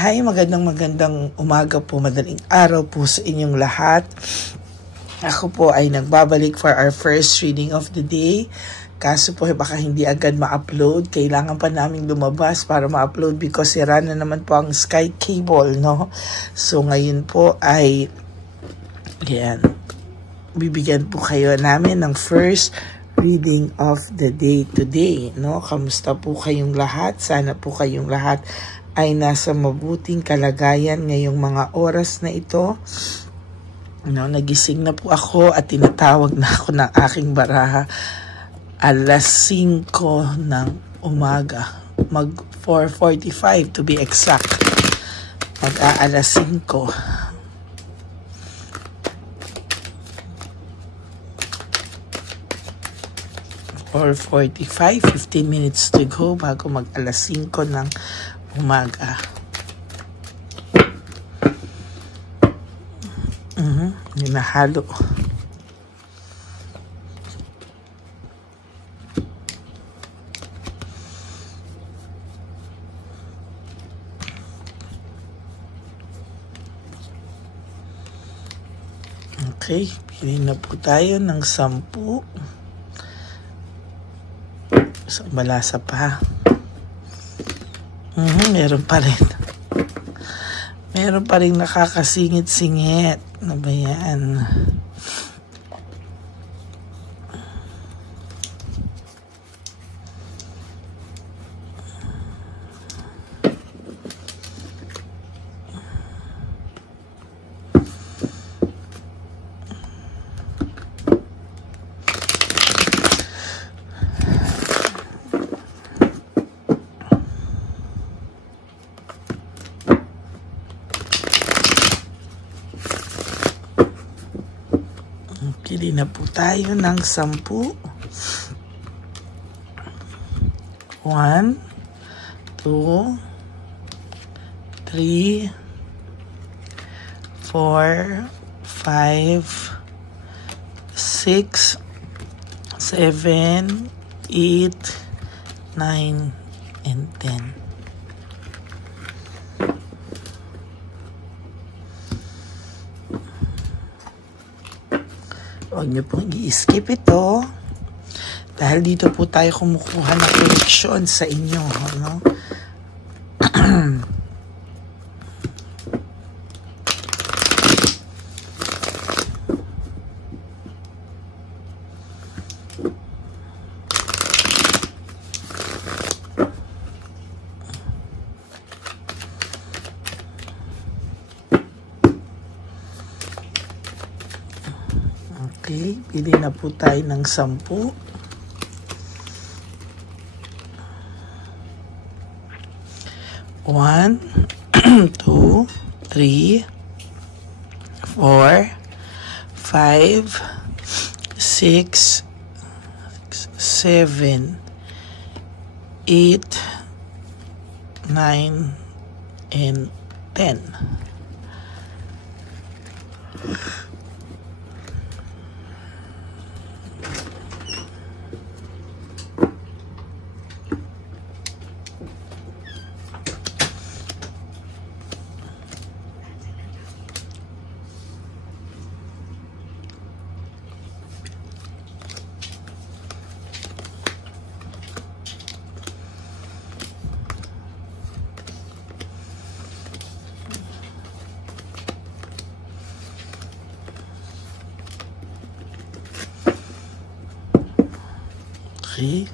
Hi, magandang umaga po, madaling araw po sa inyong lahat. Ako po ay nagbabalik for our first reading of the day. Kaso po baka hindi agad ma-upload. Kailangan pa namin lumabas para ma-upload because sira na naman po ang Sky cable, no? So ngayon po ay bibigyan po kayo namin ng first reading of the day today, no? Kamusta po kayong lahat? Sana po kayong lahat ay nasa mabuting kalagayan ngayong mga oras na ito. No, nagising na po ako at tinatawag na ako ng aking baraha. Alas 5 ng umaga. Mag 4:45 to be exact. Mag-aalas 5. Or 45, 15 minutes to go bago mag-alas 5 ng umaga. Hinahalo. Okay, pili na po tayo ng 10. So, malasa pa. Meron pa rin. Meron pa rin nakakasingit-singit. Ano ba yan? Pili na po tayo ng 10. 1, 2, 3, 4, 5, 6, 7, 8, 9, and 10. Huwag niyo pong i-skip ito dahil dito po tayo kumukuha ng koleksyon sa inyo, no? Okay, pili na po tayo ng 10. 1, 2, 3, 4, 5, 6, 7, 8, 9, and 10. Okay.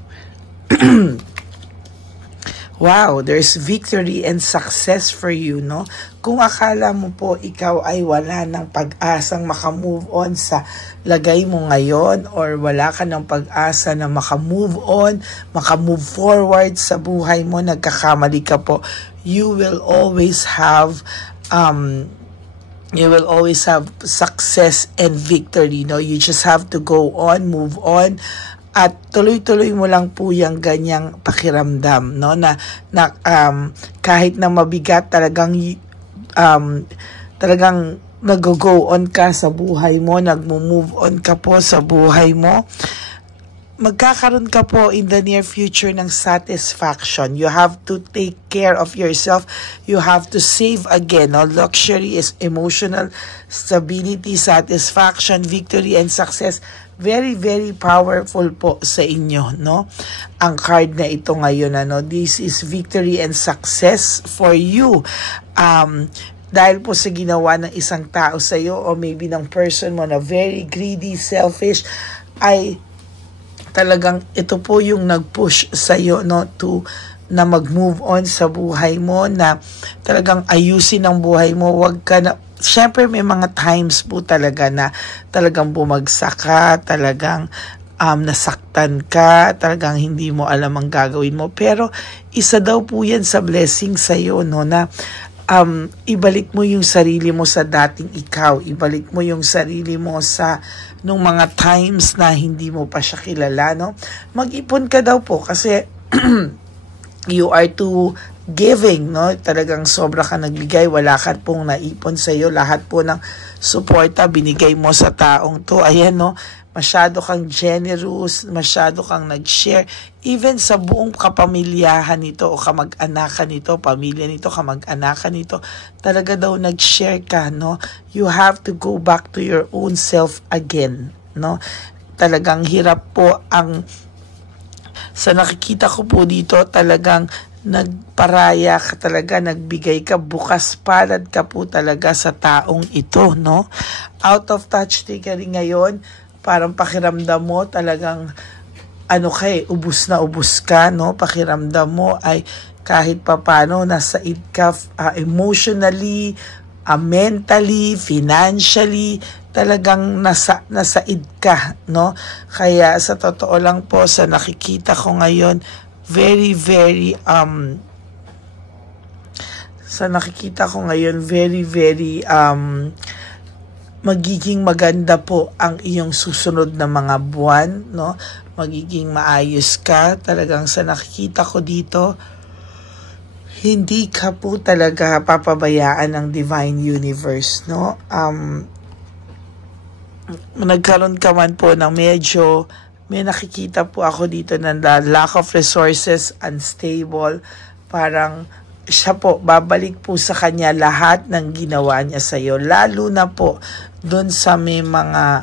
Wow, there's victory and success for you, no? Kung akala mo po ikaw ay wala ng pag-asang makamove on sa lagay mo ngayon or wala ka ng pag-asa na makamove on, makamove forward sa buhay mo, nagkakamali ka po. You will always have success and victory, no? You just have to go on, move on. At tuloy-tuloy mo lang po yung ganyang pakiramdam, no? Na kahit na mabigat, talagang nag-go on ka sa buhay mo, nagmo-move on ka po sa buhay mo. magkakaroon ka po in the near future ng satisfaction. You have to take care of yourself. You have to save again. No? Luxury is emotional stability, satisfaction, victory, and success. Very, very powerful po sa inyo, no? Ang card na ito ngayon, ano? This is victory and success for you. Dahil po sa ginawa ng isang tao sa iyo or maybe ng person mo na very greedy, selfish, ay talagang ito po yung nag-push sa iyo, no, na mag-move on sa buhay mo, na talagang ayusin ang buhay mo. Wag ka na, syempre may mga times po talaga na talagang bumagsak ka, talagang nasaktan ka, talagang hindi mo alam ang gagawin mo. Pero isa daw po yan sa blessing sa iyo, no, na ibalik mo yung sarili mo sa dating ikaw. Ibalik mo yung sarili mo sa nung mga times na hindi mo pa siya kilala, no? Mag-ipon ka daw po kasi you are too giving, no? Talagang sobra ka nagbigay, wala ka pong naipon sa iyo. Lahat po ng suporta binigay mo sa taong to. Ayan, no? Masyado kang generous, masyado kang nag-share. Even sa buong kapamilyahan nito o kamag-anakan nito, pamilya nito, kamag-anakan nito, talaga daw nag-share ka, no? You have to go back to your own self again, no? Talagang hirap po sa nakikita ko po dito, talagang nagparaya ka talaga, nagbigay ka, bukas palad ka po talaga sa taong ito, no? Out of touch ka rin ngayon, parang pakiramdam mo talagang ubus na ubus ka, no? Pakiramdam mo ay kahit papano nasa id ka emotionally, mentally, financially, talagang nasa id ka, no? Kaya sa totoo lang po, sa nakikita ko ngayon, very, very, magiging maganda po ang iyong susunod na mga buwan, no? Magiging maayos ka. Talagang sa nakikita ko dito, hindi ka po talaga papabayaan ng Divine Universe, no? Nagkaroon ka man po ng may nakikita po ako dito ng lack of resources, unstable, parang siya po, babalik po sa kanya lahat ng ginawa niya sa iyo. Lalo na po doon sa may mga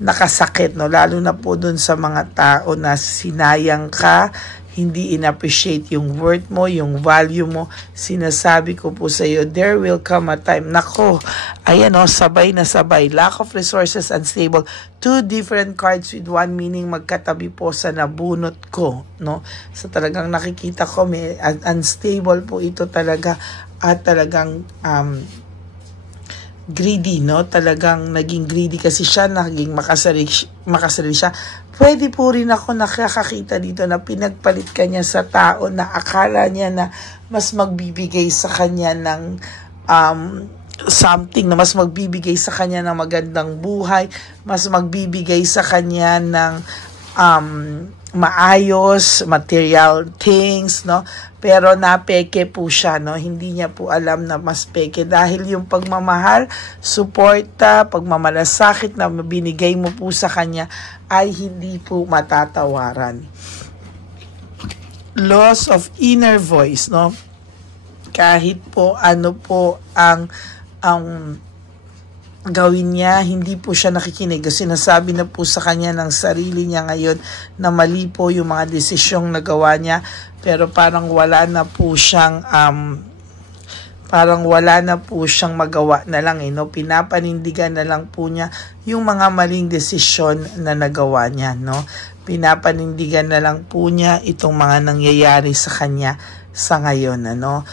nakasakit, no? Lalo na po doon sa mga tao na sinayang ka, hindi in-appreciate yung worth mo, yung value mo. Sinasabi ko po sa iyo, there will come a time. Nako, ayan o, sabay na sabay. Lack of resources, unstable. Two different cards with one meaning, magkatabi po sa nabunot ko, no? So talagang nakikita ko, may unstable po ito talaga, at talagang greedy, no? Talagang naging greedy kasi siya, naging makasarili siya. Pwede po rin ako nakakakita dito na pinagpalit ka niya sa tao na akala niya na mas magbibigay sa kanya ng something, na mas magbibigay sa kanya ng magandang buhay, mas magbibigay sa kanya ng maayos, material things, no? Pero napeke po siya, no? Hindi niya po alam na mas peke dahil yung pagmamahal, suporta, pagmamalasakit na binigay mo po sa kanya ay hindi po matatawaran. Loss of inner voice, no? Kahit po ano po ang gawin niya, hindi po siya nakikinig. Kasi sinasabi na po sa kanya ng sarili niya ngayon na mali po yung mga desisyong nagawa niya, pero parang wala na po siyang magawa na lang, no? Pinapanindigan na lang po niya yung mga maling desisyon na nagawa niya, no? Pinapanindigan na lang po niya itong mga nangyayari sa kanya sa ngayon, ano?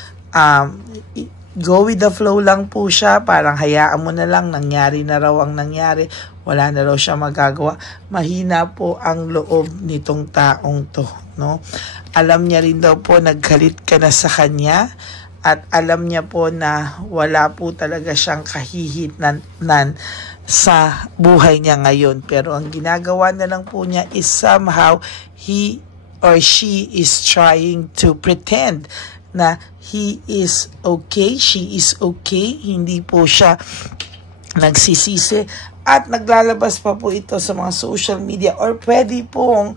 Go with the flow lang po siya, parang hayaan mo na lang, nangyari na raw ang nangyari, wala na raw siya magagawa. Mahina po ang loob nitong taong to, no? Alam niya rin daw po, naggalit ka na sa kanya, at alam niya po na wala po talaga siyang kahihitnan sa buhay niya ngayon. Pero ang ginagawa na lang po niya is somehow he or she is trying to pretend na he is okay, she is okay. Hindi po siya nagsisisi at naglalabas pa po ito sa mga social media, or pwede pong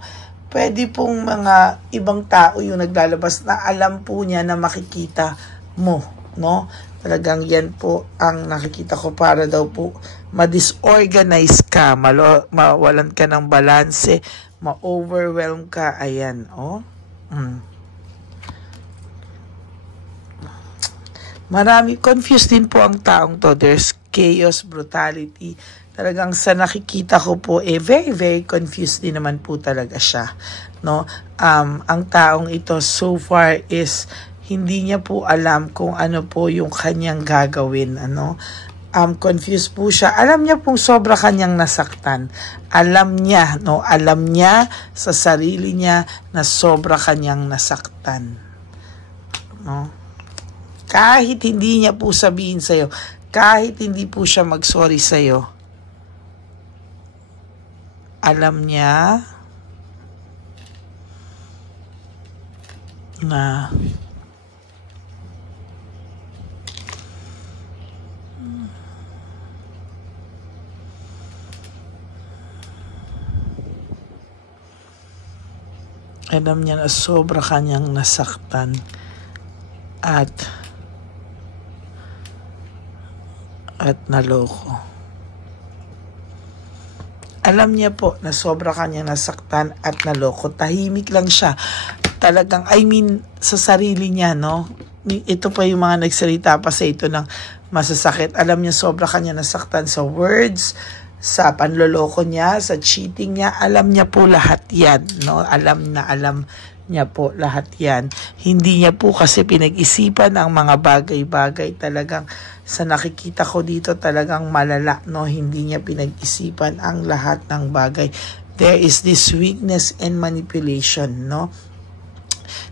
mga ibang tao yung naglalabas na alam po niya na makikita mo, no? Talagang yan po ang nakikita ko, para daw po ma-disorganize ka, mawalan ka ng balanse, ma-overwhelm ka. Ayan, oh. Marami, confused din po ang taong to. There's chaos, brutality. Talagang sa nakikita ko po, very, very confused din naman po talaga siya, no? Ang taong ito so far is hindi niya po alam kung ano po yung kanyang gagawin, ano? Confused po siya. Alam niya pong sobra kanyang nasaktan. Alam niya, no? Alam niya sa sarili niya na sobra kanyang nasaktan, no? Kahit hindi niya po sabihin sa'yo, kahit hindi po siya mag-sorry sa'yo, alam niya na sobra kanyang nasaktan at naloko. Alam niya po na sobra kanyang nasaktan at naloko. Tahimik lang siya. Talagang, sa sarili niya, no? Ito pa yung mga nagsalita pa sa ito ng masasakit. Alam niya sobra kanyang nasaktan sa words, sa panloloko niya, sa cheating niya. Alam niya po lahat yan, no? Alam niya po lahat yan. Hindi niya po kasi pinag-isipan ang mga bagay-bagay. Talagang sa nakikita ko dito, talagang malala, no? Hindi niya pinag-isipan ang lahat ng bagay. There is this weakness and manipulation, no?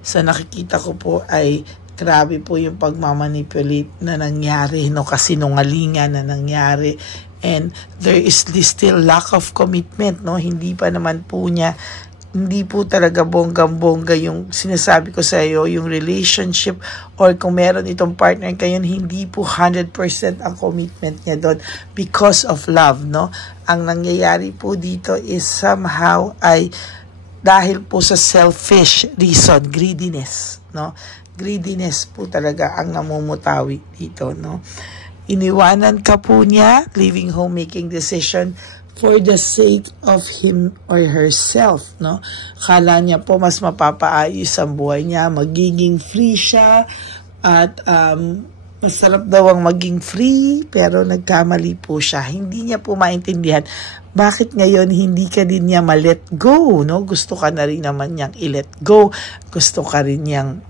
Sa nakikita ko po ay grabe po yung pagmamanipulate na nangyari, no? Kasinungalingan na nangyari. And there is this still lack of commitment, no? Hindi po talaga bonggang-bongga yung sinasabi ko sa iyo, yung relationship, or kung meron itong partner kayo, hindi po 100% ang commitment niya doon because of love, no? Ang nangyayari po dito is somehow ay dahil po sa selfish reason, greediness, no? Greediness po talaga ang namumutawi dito, no? Iniwanan ka po niya, leaving home, making decision for the sake of him or herself, no? Kala niya po mas mapapaayos ang buhay niya, magiging free siya, at masarap daw ang maging free, pero nagkamali po siya. Hindi niya po maintindihan bakit ngayon hindi ka din niya ma-let go, no? Gusto ka na rin naman niyang i-let go. Gusto ka niyang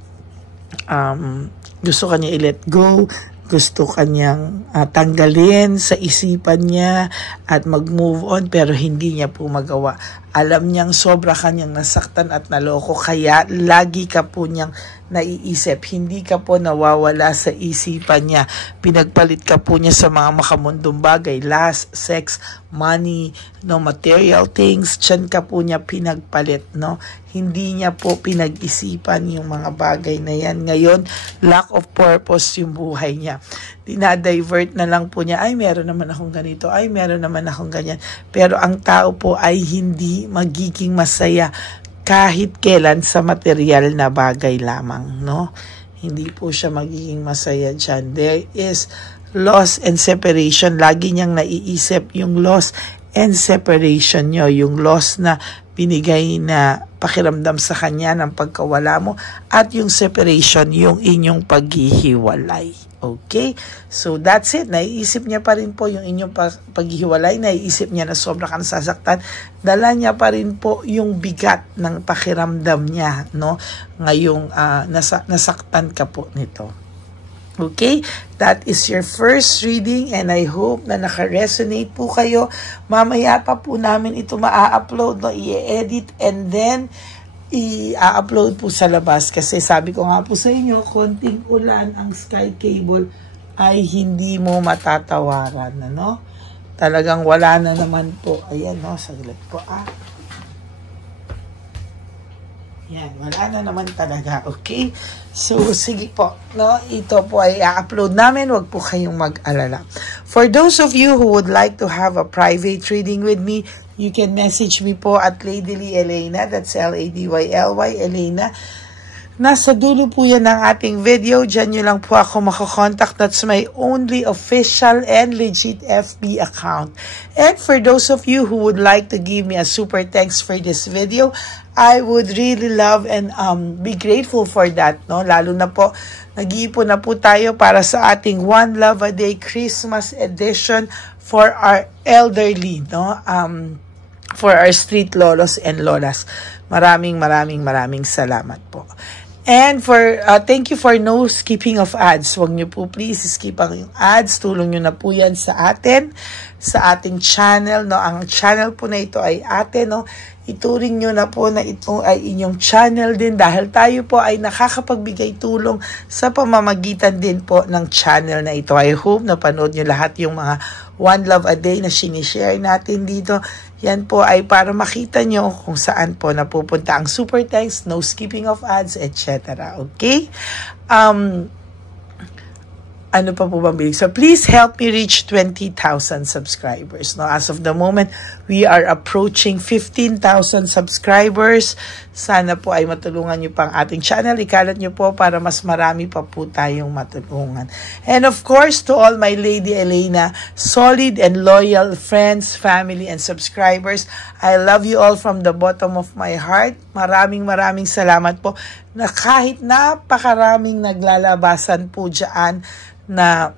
i-let go. Gusto kanyang tanggalin sa isipan niya at mag-move on, pero hindi niya po magawa. Alam niyang sobra kanyang nasaktan at naloko, kaya lagi ka po niyang naiisip. Hindi ka po nawawala sa isipan niya. Pinagpalit ka po niya sa mga makamundong bagay, lust, sex, money, no, material things. Diyan ka po niya pinagpalit, no? Hindi niya po pinag-isipan yung mga bagay na yan. Ngayon, lack of purpose yung buhay niya. Dinadivert na lang po niya, ay meron naman akong ganito, ay meron naman akong ganyan. Pero ang tao po ay hindi magiging masaya kahit kailan sa material na bagay lamang, no? Hindi po siya magiging masaya dyan. There is loss and separation. Lagi niyang naiisip yung loss and separation nyo, yung loss na binigay na pakiramdam sa kanya ng pagkawala mo, at yung separation, yung inyong paghihiwalay. Okay? So that's it. Naiisip niya pa rin po yung inyong paghihiwalay. Naiisip niya na sobra ka nasasaktan. Dala niya pa rin po yung bigat ng pakiramdam niya, no? Ngayong nasaktan ka po nito. Okay, that is your first reading, and I hope na naka-resonate po kayo. Mamaya pa po namin ito maa-upload, no? I-edit and then i-upload po sa labas, kasi sabi ko nga po sa inyo, konting ulan ang Sky Cable ay hindi mo matatawaran, ano? Talagang wala na naman po. Ayan, no? Saglit po, Yan, wala na naman talaga, okay? So, sige po, no? Ito po ay i-upload namin, wag po kayong mag-alala. For those of you who would like to have a private reading with me, you can message me po at Ladyly Elena, that's L-A-D-Y-L-Y, Elena. Nasa dulo po yan ng ating video. Diyan nyo lang po ako makakontakt. That's my only official and legit FB account. And for those of you who would like to give me a super thanks for this video, I would really love and be grateful for that. No? Lalo na po, nag-iipon na po tayo para sa ating One Love a Day Christmas edition for our elderly. No? For our street lolos and lolas. Maraming salamat po. And for thank you for no skipping of ads. Huwag niyo po please skip ang ads. Tulong niyo na po yan sa atin, sa ating channel. No? Ang channel po na ito ay atin. No? Ituring nyo na po na ito ay inyong channel din dahil tayo po ay nakakapagbigay tulong sa pamamagitan din po ng channel na ito. I hope na panood nyo lahat yung mga One Love a Day na sinishare natin dito. Yan po ay para makita nyo kung saan po napupunta ang super thanks, no skipping of ads, etc. Okay? Ano pa po bang bilig? So, please help me reach 20,000 subscribers. No? As of the moment, we are approaching 15,000 subscribers. Sana po ay matulungan nyo pang ating channel. Ikalat nyo po para mas marami pa po tayong matulungan. And of course, to all my Lady Elena, solid and loyal friends, family, and subscribers, I love you all from the bottom of my heart. Maraming salamat po na kahit napakaraming naglalabasan po dyan na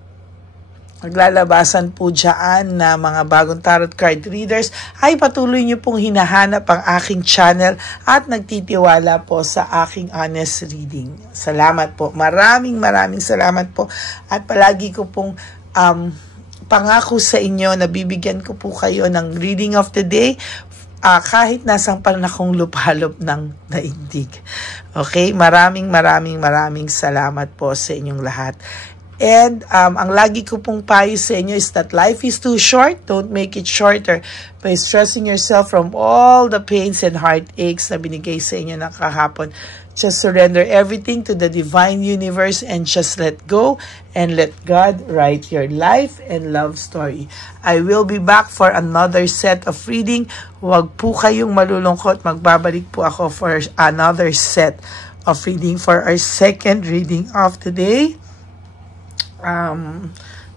mga bagong tarot card readers, ay patuloy nyo pong hinahanap ang aking channel at nagtitiwala po sa aking honest reading. Salamat po. Maraming salamat po. At palagi ko pong pangako sa inyo na bibigyan ko po kayo ng reading of the day kahit nasang panakong lupalop ng daigdig. Okay? Maraming salamat po sa inyong lahat. And ang lagi ko pong payo sa inyo is that life is too short. Don't make it shorter by stressing yourself from all the pains and heartaches na binigay sa inyo ng kahapon. Just surrender everything to the divine universe and just let go and let God write your life and love story. I will be back for another set of reading. Huwag po kayong malulungkot. Magbabalik po ako for another set of reading for our second reading of the day.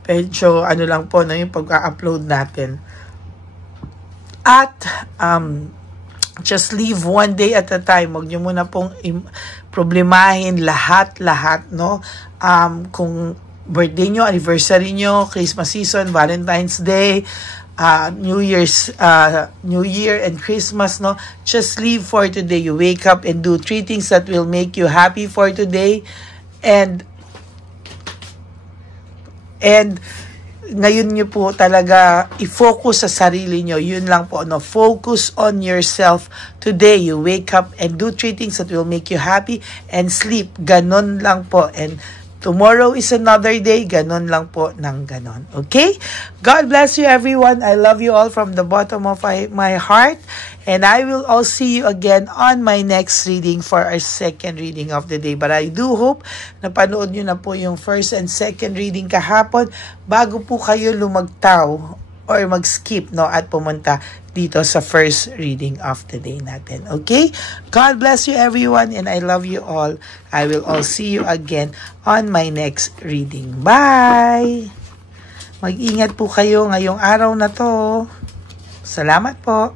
Medyo ano lang po na yung pag-upload natin. At just live one day at a time. Huwag nyo muna pong problemahin lahat, no? Kung birthday nyo, anniversary nyo, Christmas season, Valentine's Day, New Year and Christmas, no? Just live for today. You wake up and do 3 things that will make you happy for today. And ngayon nyo po talaga i-focus sa sarili nyo. Yun lang po, no? Focus on yourself today. You wake up and do 3 things that will make you happy and sleep. Ganon lang po. And tomorrow is another day. Ganon lang po ng ganon. Okay? God bless you everyone. I love you all from the bottom of my heart. And I will all see you again on my next reading for our second reading of the day. But I do hope na panood nyo na po yung first and second reading kahapon bago po kayo lumagtaw or mag-skip, no, at pumunta dito sa first reading of the day natin. Okay? God bless you everyone and I love you all. I will all see you again on my next reading. Bye! Mag-ingat po kayo ngayong araw na to. Salamat po.